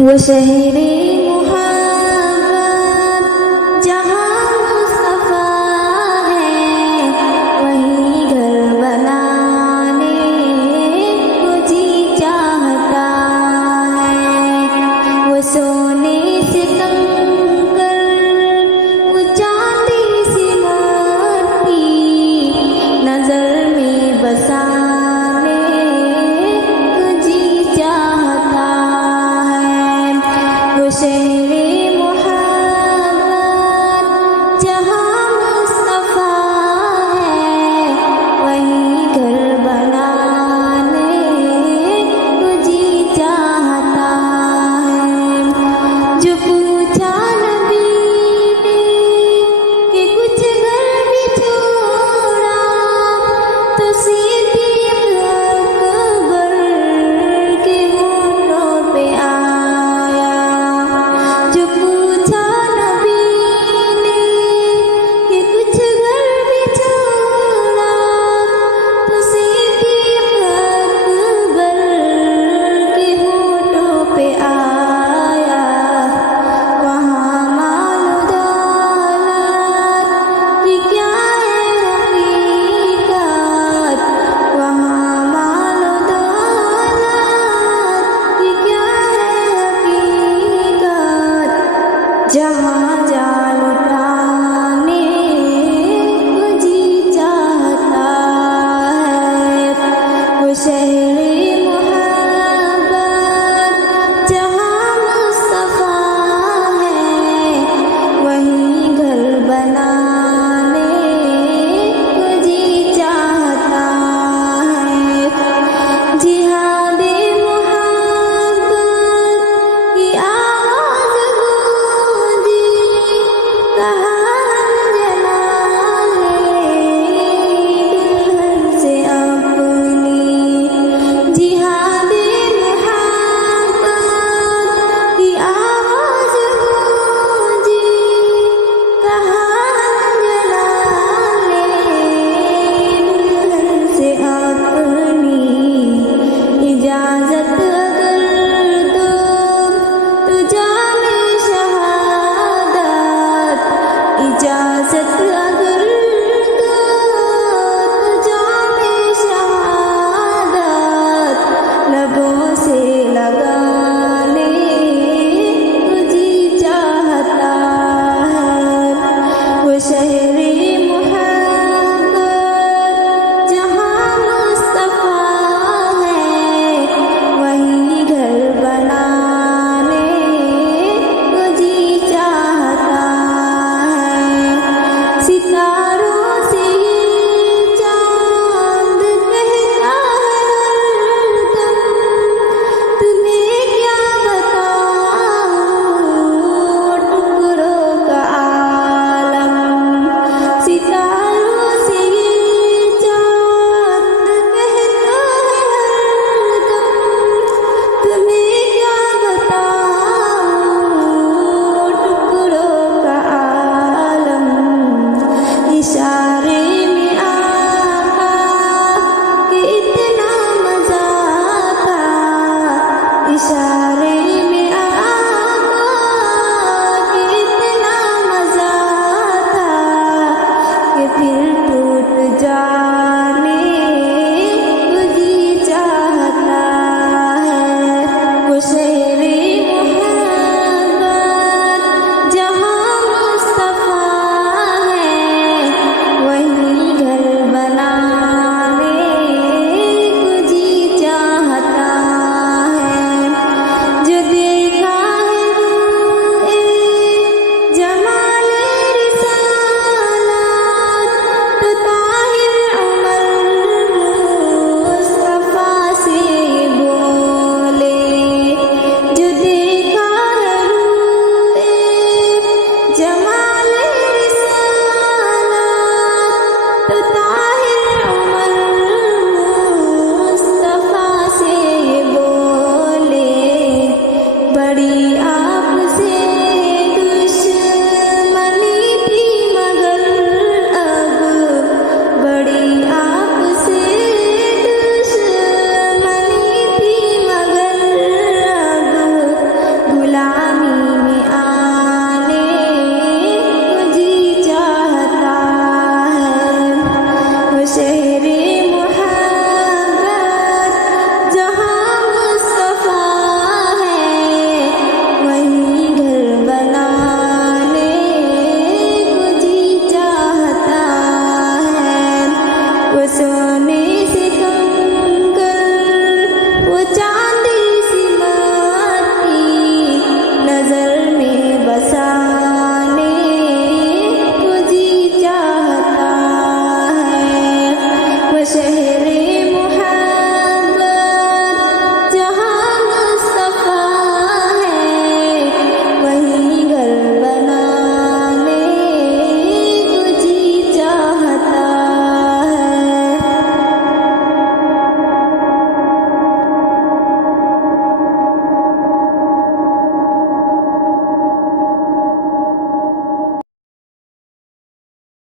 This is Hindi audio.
वो शहरे मोहब्बत जहाँ मुस्तफ़ा है, वहीं घर बनाने को जी चाहता है। वो सोने से कंकर, वो चांदी सी मोती, नजर में बसाने को जी चाहता है। वो शहरे मोहब्बत जहाँ मुस्तफ़ा है, वहीं घर बनाने को जी चाहता है। जो पूछा नबी ने कि कुछ घर भी छोड़ा, तो सिद्दीक़ अकबर के होठों पे आया। जो पूछा नबी ने कि कुछ घर भी छोड़ा, तो सिद्दीक़ अकबर के होठों पे आया। वहाँ माल दौलत की क्या है हकीकत, वहाँ माल दौलत की क्या है हकीकत, जहाँ